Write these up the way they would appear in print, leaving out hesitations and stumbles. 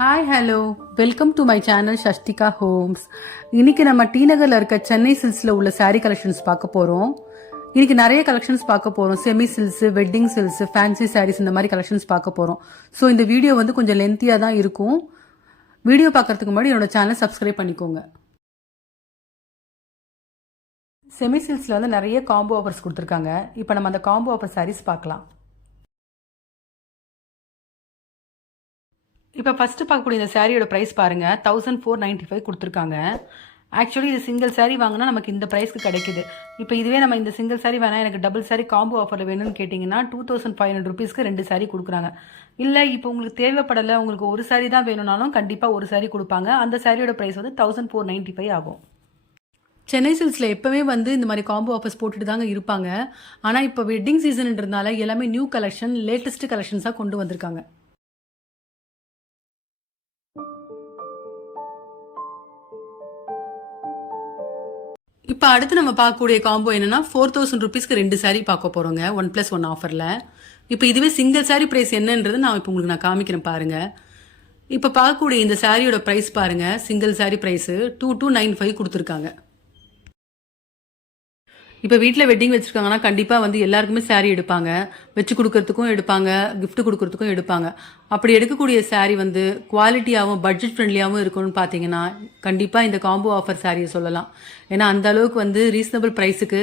Hi hello welcome to my channel Shashtika homes. இன்னைக்கு நம்ம D நகர்ல இருக்க சென்னை சில்க்ஸ்ல உள்ள saree கலெக்ஷன்ஸ் பார்க்க போறோம். இன்னைக்கு நிறைய கலெக்ஷன்ஸ் பார்க்க போறோம். Semi silks, wedding silks, fancy saris இந்த மாதிரி கலெக்ஷன்ஸ் பார்க்க போறோம். ஸோ இந்த வீடியோ வந்து கொஞ்சம் லென்த்தியா தான் இருக்கும். வீடியோ பார்க்கறதுக்கு முன்னாடி என்னோட சேனலை சப்ஸ்கிரைப் பண்ணிக்கோங்க. செமி சில்க்ஸ்ல வந்து நிறைய காம்போ ஆஃபர்ஸ் கொடுத்துருக்காங்க. இப்போ நம்ம அந்த காம்போ ஆஃபர் சாரீஸ் பார்க்கலாம். இப்போ ஃபஸ்ட்டு பார்க்கக்கூடிய இந்த சாரியோட ப்ரைஸ் பாருங்கள், 1495 கொடுத்துருக்காங்க. ஆக்சுவலி இது சிங்கிள் சாரீ வாங்கினா நமக்கு இந்த ப்ரைஸ்க்கு கிடைக்குது. இப்போ இதுவே நம்ம இந்த சிங்கிள் சாரீ வேணால் எனக்கு டபுள் சாரீ காம்போ ஆஃபரில் வேணும்னு கேட்டிங்கன்னா 2500 ருபீஸ்க்கு 2 சாரீ கொடுக்குறாங்க. இல்லை இப்போ உங்களுக்கு தேவைப்படலை, உங்களுக்கு ஒரு சாரீ தான் வேணும்னாலும் கண்டிப்பாக ஒரு சாரீ கொடுப்பாங்க. அந்த சாரியோட ப்ரைஸ் வந்து 1495 ஆகும். சென்னை சில்க்ஸில் எப்போவே வந்து இந்த மாதிரி காம்போ ஆஃபர்ஸ் போட்டுட்டு தாங்க இருப்பாங்க. ஆனால் இப்போ வெட்டிங் சீசன்ன்றதுனால எல்லாமே நியூ கலெக்ஷன், லேட்டஸ்ட் கலெக்ஷன்ஸாக கொண்டு வந்திருக்காங்க. இப்போ அடுத்து நம்ம பார்க்கக்கூடிய காம்போ என்னன்னா 4000 ருபீஸ்க்கு 2 சாரீ பார்க்க போறோங்க, 1+1 ஆஃபர்ல. இப்போ இதுவே சிங்கிள் சாரீ பிரைஸ் என்னன்றது நான் இப்போ உங்களுக்கு காமிக்கிறேன் பாருங்க. இப்போ பார்க்கக்கூடிய இந்த சாரியோட பிரைஸ் பாருங்க, சிங்கிள் சாரீ பிரைஸ் 2295 கொடுத்துருக்காங்க. இப்போ வீட்டில் வெட்டிங் வச்சுருக்காங்கன்னா கண்டிப்பாக வந்து எல்லாருக்குமே சாரீ எடுப்பாங்க. வச்சு கொடுக்கறதுக்கும் எடுப்பாங்க, கிஃப்ட் கொடுக்கறதுக்கும் எடுப்பாங்க. அப்படி எடுக்கக்கூடிய சாரீ வந்து குவாலிட்டியாகவும் பட்ஜெட் ஃப்ரெண்ட்லியாகவும் இருக்கும்னு பார்த்தீங்கன்னா கண்டிப்பாக இந்த காம்போ ஆஃபர் சாரியை சொல்லலாம். ஏன்னா அந்த அளவுக்கு வந்து ரீசனபிள் ப்ரைஸுக்கு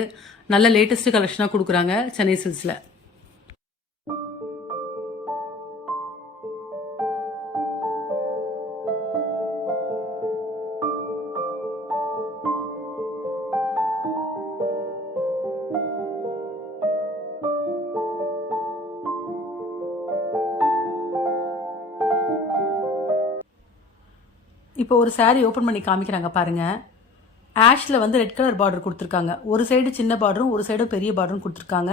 நல்ல லேட்டஸ்ட் கலெக்ஷனாக கொடுக்குறாங்க சென்னை சில்க்ஸில். இப்போ ஒரு சாரீ ஓப்பன் பண்ணி காமிக்கிறாங்க பாருங்க. ஆஷில் வந்து ரெட் கலர் பார்டர் கொடுத்துருக்காங்க. ஒரு சைடு சின்ன பார்டரும் ஒரு சைடு பெரிய பார்டரும் கொடுத்துருக்காங்க.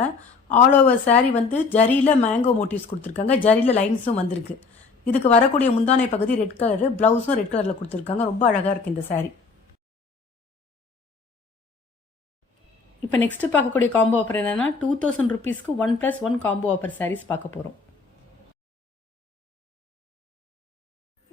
ஆல் ஓவர் சாரீ வந்து ஜரியில் மேங்கோ மோட்டிவ்ஸ் கொடுத்துருக்காங்க. ஜரியில் லைன்ஸும் வந்திருக்கு. இதுக்கு வரக்கூடிய முந்தானை பகுதி ரெட் கலரு, ப்ளவுஸும் ரெட் கலரில் கொடுத்துருக்காங்க. ரொம்ப அழகாக இருக்குது இந்த சாரீ. இப்போ நெக்ஸ்ட் பார்க்கக்கூடிய காம்போ ஆஃபர் என்னன்னா 2000 ருபீஸ்க்கு 1+1 காம்போ ஆஃபர் சாரீஸ் பார்க்க போகிறோம்.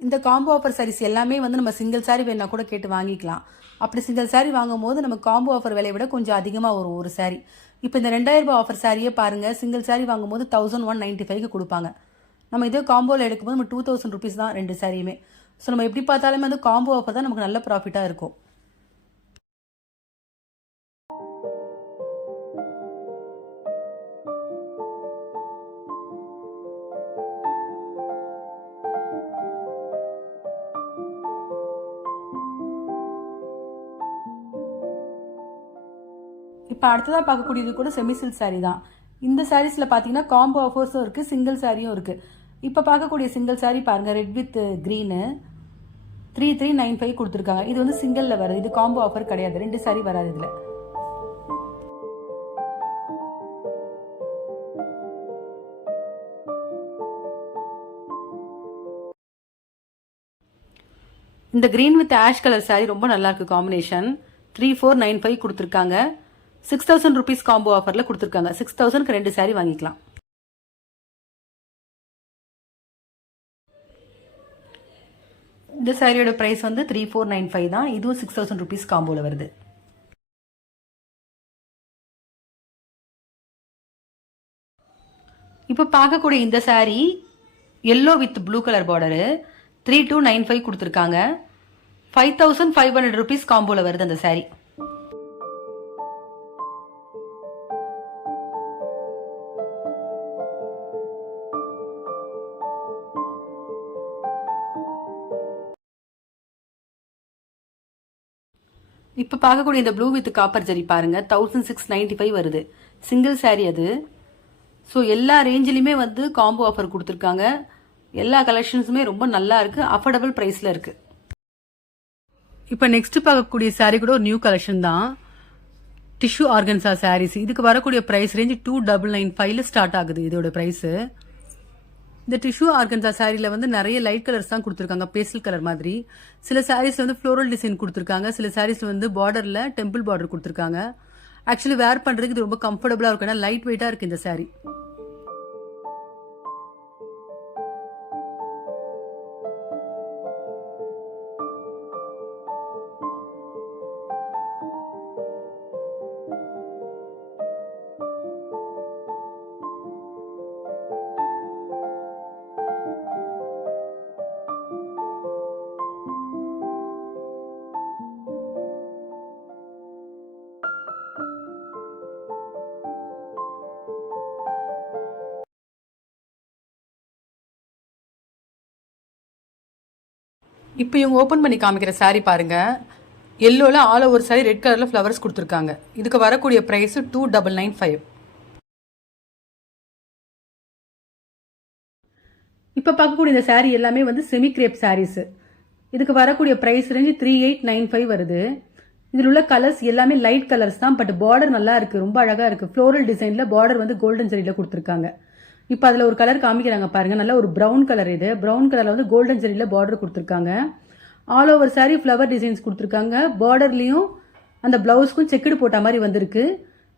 இந்த காம்போ ஆஃபர் சாரீஸ் எல்லாமே வந்து நம்ம சிங்கிள் சாரீ வேணா கூட கேட்டு வாங்கிக்கலாம். அப்படி சிங்கிள் சாரீ வாங்கும் போது நம்ம காம்போ ஆஃபர் விலையை விட கொஞ்சம் அதிகமாக வரும் ஒரு சாரீ. இப்போ இந்த 2000 ரூபாய் ஆஃபர் சாரியே பாருங்கள், சிங்கிள் சாரீ வாங்கும்போது 1195 கொடுப்பாங்க. நம்ம இதே காம்போவில் எடுக்கும்போது நம்ம 2000 ருபீஸ் தான் 2 சாரியுமே. ஸோ நம்ம எப்படி பார்த்தாலுமே வந்து காம்போ ஆஃபர் தான் நமக்கு நல்ல ப்ராஃபிட்டாக இருக்கும். இப்போ அடுத்ததாக பார்க்கக்கூடியது கூட செமி சில்க் சாரீ தான். இந்த சாரீஸில் பார்த்தீங்கன்னா காம்போ ஆஃபர்ஸும் இருக்குது, சிங்கிள் சாரியும் இருக்குது. இப்போ பார்க்கக்கூடிய சிங்கிள் சாரீ பாருங்கள், ரெட் வித் க்ரீனு 3395 கொடுத்துருக்காங்க. இது வந்து சிங்கிளில் வருது, இது காம்போ ஆஃபர் கிடையாது. 2 சாரீ வராது இதில். இந்த green with ash colour sari ரொம்ப நல்லா இருக்கு காம்பினேஷன். 3495 கொடுத்துருக்காங்க. 6000 ருபீஸ் காம்போ ஆஃபரில் கொடுத்துருக்காங்க. 6000க்கு 2 சாரீ வாங்கிக்கலாம். இந்த சாரியோட ப்ரைஸ் வந்து 3495 தான். இதுவும் 6000 ருபீஸ் காம்போவில் வருது. இப்போ பார்க்கக்கூடிய இந்த sari yellow with blue colour border 3295 கொடுத்துருக்காங்க. 5500 ருபீஸ் காம்போவில் வருது அந்த சாரீ. இப்போ பார்க்கக்கூடிய இந்த ப்ளூ வித் காப்பர் ஜரி பாருங்க, 1695 வருது. சிங்கிள் சாரீ அது. ஸோ எல்லா ரேஞ்சிலையுமே வந்து காம்போ ஆஃபர் கொடுத்துருக்காங்க. எல்லா கலெக்ஷன்ஸுமே ரொம்ப நல்லா இருக்கு, அஃபோர்டபுள் ப்ரைஸில் இருக்கு. இப்போ நெக்ஸ்ட் பார்க்கக்கூடிய சாரீ கூட ஒரு நியூ கலெக்ஷன் தான். Tissue organza saris. இதுக்கு வரக்கூடிய ப்ரைஸ் ரேஞ்ச் 2995 ஸ்டார்ட் ஆகுது இதோட ப்ரைஸு. இந்த டிஷ்யூ ஆர்கன்சா சாரியில் வந்து நிறைய லைட் கலர்ஸ் தான் கொடுத்துருக்காங்க, பேஸ்டல் கலர் மாதிரி. சில சாரீஸ் வந்து ஃப்ளோரல் டிசைன் கொடுத்துருக்காங்க, சில சாரீஸ் வந்து பார்டரில் டெம்பிள் பார்டர் கொடுத்துருக்காங்க. ஆக்சுவலி வேர் பண்ணுறதுக்கு இது ரொம்ப கம்ஃபர்டபுளாக இருக்கும், ஏன்னா லைட் வெயிட்டாக இருக்குது இந்த சாரீ. இப்போ இவங்க ஓப்பன் பண்ணி காமிக்கிற saree பாருங்க. எல்லோவில் ஆல் ஓவர் saree ரெட் கலரில் ஃப்ளவர்ஸ் கொடுத்துருக்காங்க. இதுக்கு வரக்கூடிய ப்ரைஸ் 2995. இப்போ பார்க்கக்கூடிய இந்த saree எல்லாமே வந்து செமி கிரேப் sarees. இதுக்கு வரக்கூடிய ப்ரைஸ் ரேஞ்சு 3895 வருது. இதில் உள்ள கலர்ஸ் எல்லாமே லைட் கலர்ஸ் தான். பட் பார்டர் நல்லா இருக்கு, ரொம்ப அழகா இருக்கு. ஃப்ளோரல் டிசைன்ல பார்டர் வந்து கோல்டன் ஜெரியில கொடுத்துருக்காங்க. இப்போ அதில் ஒரு கலர் காமிக்கிறாங்க பாருங்க, நல்லா ஒரு ப்ரௌன் கலர். இது ப்ரௌன் கலர்ல வந்து கோல்டன் ஜெரியில பார்டர் கொடுத்துருக்காங்க. All over saree flower designs கொடுத்துருக்காங்க. பார்டர்லையும் அந்த பிளவுஸ்க்கும் செக்குடு போட்ட மாதிரி வந்திருக்கு.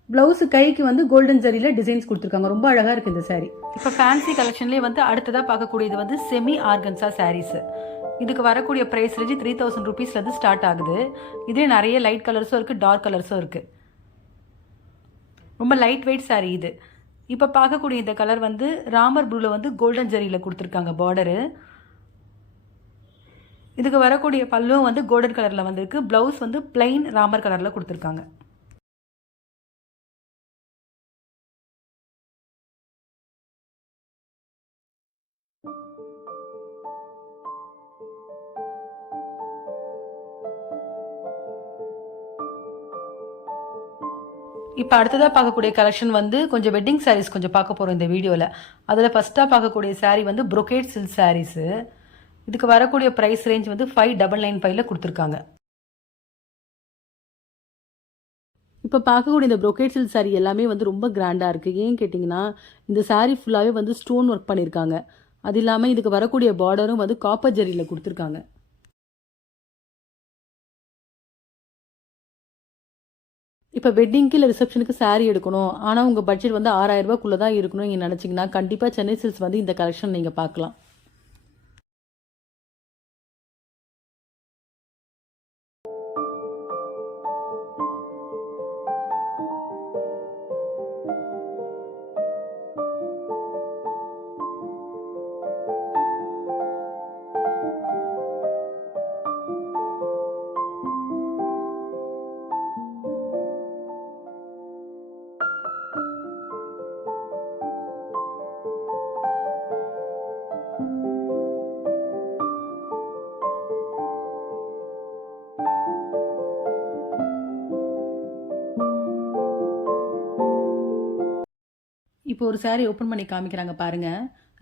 பிளவுஸ் கைக்கு வந்து கோல்டன் ஜரியில டிசைன்ஸ் கொடுத்துருக்காங்க. ரொம்ப அழகா இருக்கு இந்த saree. இப்போ ஃபேன்சி கலெக்ஷன்லேயே வந்து அடுத்ததாக பார்க்கக்கூடியது வந்து செமி ஆர்கன்சா சாரீஸ். இதுக்கு வரக்கூடிய ப்ரைஸ் ரேஞ்சு 3000 ருபீஸ்லேருந்து ஸ்டார்ட் ஆகுது. இதே நிறைய லைட் கலர்ஸும் இருக்குது, டார்க் கலர்ஸும் இருக்குது. ரொம்ப லைட் வெயிட் saree இது. இப்போ பார்க்கக்கூடிய இந்த கலர் வந்து ராமர் ப்ளூவில் வந்து கோல்டன் ஜரியில் கொடுத்துருக்காங்க பார்டரு. இதுக்கு வரக்கூடிய பல்லும் வந்து கோல்டன் கலரில் வந்திருக்கு. ப்ளவுஸ் வந்து பிளைன் ராமர் கலரில் கொடுத்துருக்காங்க. இப்போ அடுத்ததாக பார்க்கக்கூடிய கலெக்ஷன் வந்து கொஞ்சம் வெட்டிங் சாரீஸ் கொஞ்சம் பார்க்க போகிறோம் இந்த வீடியோவில். அதில் ஃபஸ்ட்டாக பார்க்கக்கூடிய saree வந்து brocade silk சாரீஸு. இதுக்கு வரக்கூடிய ப்ரைஸ் ரேஞ்ச் வந்து 5995 கொடுத்துருக்காங்க. இப்போ பார்க்கக்கூடிய இந்த brocade silk saree எல்லாமே வந்து ரொம்ப கிராண்டாக இருக்குது. ஏன்னு கேட்டிங்கன்னா இந்த saree ஃபுல்லாகவே வந்து ஸ்டோன் ஒர்க் பண்ணியிருக்காங்க. அது இல்லாமல் இதுக்கு வரக்கூடிய பார்டரும் வந்து காப்பர் ஜரியில் கொடுத்துருக்காங்க. இப்போ வெட்டிங்க்கு இல்லை ரிசப்ஷனுக்கு saree எடுக்கணும், ஆனால் உங்கள் பட்ஜெட் வந்து 6000 ரூபாய்க்குள்ளே தான் இருக்கணும் நீங்கள் நினச்சிங்கன்னா கண்டிப்பாக சென்னை சில்க்ஸ் வந்து இந்த கலெக்ஷன் நீங்கள் பார்க்கலாம். இப்போ ஒரு saree ஓப்பன் பண்ணி காமிக்கிறாங்க பாருங்க.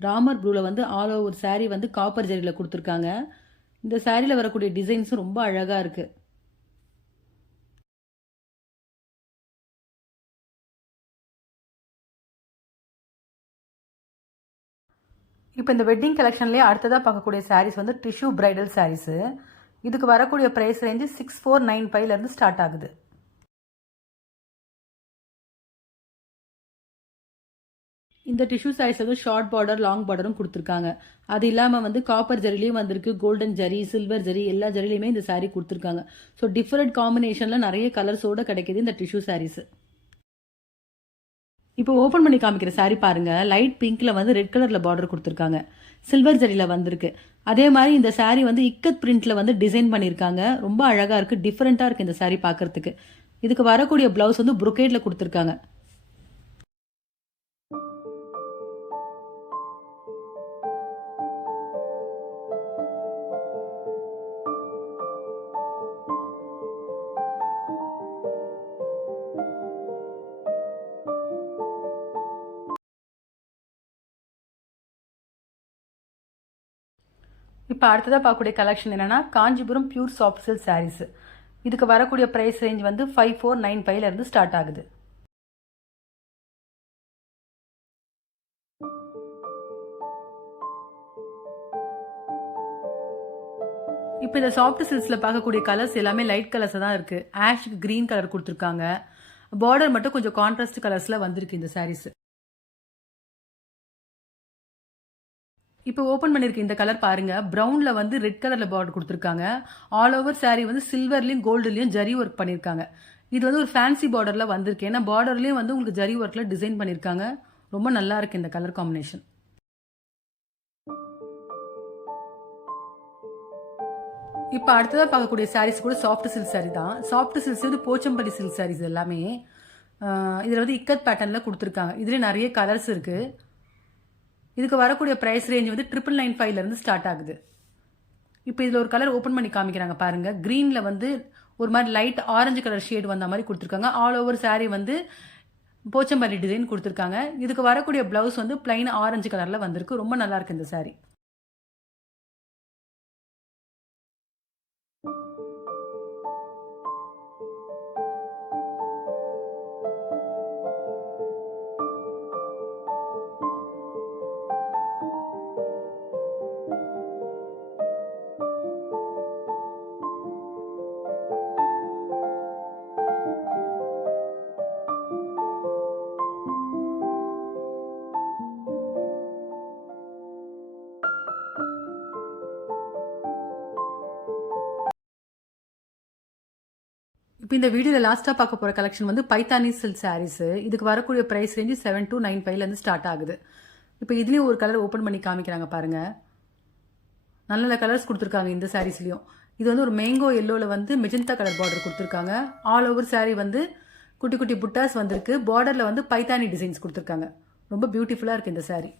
ராமர் ப்ளூவில் வந்து ஆல் ஓவர் saree வந்து காப்பர் ஜரியில் கொடுத்துருக்காங்க. இந்த சாரியில் வரக்கூடிய டிசைன்ஸும் ரொம்ப அழகாக இருக்கு. இப்போ இந்த வெட்டிங் கலெக்ஷன்லேயே அடுத்ததாக பார்க்கக்கூடிய sarees வந்து டிஷ்யூ பிரைடல் சாரீஸு. இதுக்கு வரக்கூடிய ப்ரைஸ் ரேஞ்சு 6495 ஸ்டார்ட் ஆகுது. இந்த டிஷ்யூ சாரீஸ் வந்து ஷார்ட் பார்டர் லாங் பார்டரும் கொடுத்துருக்காங்க. அது இல்லாமல் வந்து காப்பர் ஜரிலையும் வந்திருக்கு, கோல்டன் ஜரி, சில்வர் ஜரி, எல்லா ஜரிலையுமே இந்த saree கொடுத்துருக்காங்க. ஸோ டிஃப்ரெண்ட் காம்பினேஷனில் நிறைய கலர்ஸோடு கிடைக்கிது இந்த டிஷ்யூ சாரீஸ். இப்போ ஓப்பன் பண்ணி காமிக்கிற saree பாருங்க, லைட் பிங்க்ல வந்து ரெட் கலரில் பார்டர் கொடுத்துருக்காங்க. சில்வர் ஜரியில் வந்திருக்கு. அதே மாதிரி இந்த saree வந்து இக்கத் பிரிண்ட்ல வந்து டிசைன் பண்ணியிருக்காங்க. ரொம்ப அழகாக இருக்குது, டிஃப்ரெண்ட்டாக இருக்குது இந்த saree பார்க்கறதுக்கு. இதுக்கு வரக்கூடிய ப்ளவுஸ் வந்து brocade கொடுத்துருக்காங்க. இப்போ அடுத்ததாக பார்க்கக்கூடிய கலெக்ஷன் என்னென்னா Kanchipuram pure soft silk saris. இதுக்கு வரக்கூடிய ப்ரைஸ் ரேஞ்ச் வந்து 5495 ஸ்டார்ட் ஆகுது. இப்போ இந்த சாஃப்ட் சில்க்ஸில் பார்க்கக்கூடிய கலர்ஸ் எல்லாமே லைட் கலர்ஸ் தான் இருக்குது. ஆஷ்க்கு க்ரீன் கலர் கொடுத்துருக்காங்க. பார்டர் மட்டும் கொஞ்சம் கான்ட்ராஸ்ட் கலர்ஸில் வந்திருக்கு இந்த சாரீஸ். இப்போ ஓப்பன் பண்ணியிருக்க இந்த கலர் பாருங்க, ப்ரௌனில் வந்து ரெட் கலரில் பார்டர் கொடுத்துருக்காங்க. ஆல் ஓவர் saree வந்து சில்வர்லையும் கோல்டுலையும் ஜரி ஒர்க் பண்ணியிருக்காங்க. இது வந்து ஒரு ஃபேன்சி பார்டரில் வந்திருக்கு. ஏன்னா பார்டர்லேயும் வந்து உங்களுக்கு ஜரி ஒர்க்கில் டிசைன் பண்ணியிருக்காங்க. ரொம்ப நல்லா இருக்கு இந்த கலர் காம்பினேஷன். இப்போ அடுத்ததாக பார்க்கக்கூடிய சாரீஸ் கூட சாஃப்ட் சில்க் saree தான். சாஃப்ட் சில்க்ஸ் வந்து போச்சம்பள்ளி சில்க் சாரீஸ் எல்லாமே. இதில் வந்து இக்கத் பேட்டர்னில் கொடுத்துருக்காங்க. இதுலேயே நிறைய கலர்ஸ் இருக்குது. இதுக்கு வரக்கூடிய ப்ரைஸ் ரேஞ்ச் வந்து 9995 ஸ்டார்ட் ஆகுது. இப்போ இதில் ஒரு கலர் ஓப்பன் பண்ணி காமிக்கிறாங்க பாருங்க. க்ரீனில் வந்து ஒரு மாதிரி லைட் ஆரஞ்சு கலர் ஷேட் வந்த மாதிரி கொடுத்துருக்காங்க. ஆல் ஓவர் saree வந்து போச்சம்பள்ளி டிசைன் கொடுத்துருக்காங்க. இதுக்கு வரக்கூடிய பிளவுஸ் வந்து பிளைன் ஆரஞ்சு கலரில் வந்திருக்கு. ரொம்ப நல்லா இருக்கு இந்த saree. இப்போ இந்த வீடியோவில் லாஸ்ட்டாக பார்க்க போகிற கலெக்ஷன் வந்து பைத்தானி சில்க் சாரீஸு. இதுக்கு வரக்கூடிய ப்ரைஸ் ரேஞ்சு 7295 ஸ்டார்ட் ஆகுது. இப்போ இதுலேயும் ஒரு கலர் ஓப்பன் பண்ணி காமிக்கிறாங்க பாருங்கள். நல்ல நல்ல கலர்ஸ் கொடுத்துருக்காங்க இந்த சாரீஸ்லையும். இது வந்து ஒரு மேங்கோ எல்லோவில் வந்து மெஜந்தா கலர் பார்டர் கொடுத்துருக்காங்க. ஆல் ஓவர் saree வந்து குட்டி குட்டி புட்டாஸ் வந்திருக்கு. பார்டரில் வந்து பைத்தானி டிசைன்ஸ் கொடுத்துருக்காங்க. ரொம்ப பியூட்டிஃபுல்லாக இருக்குது இந்த saree.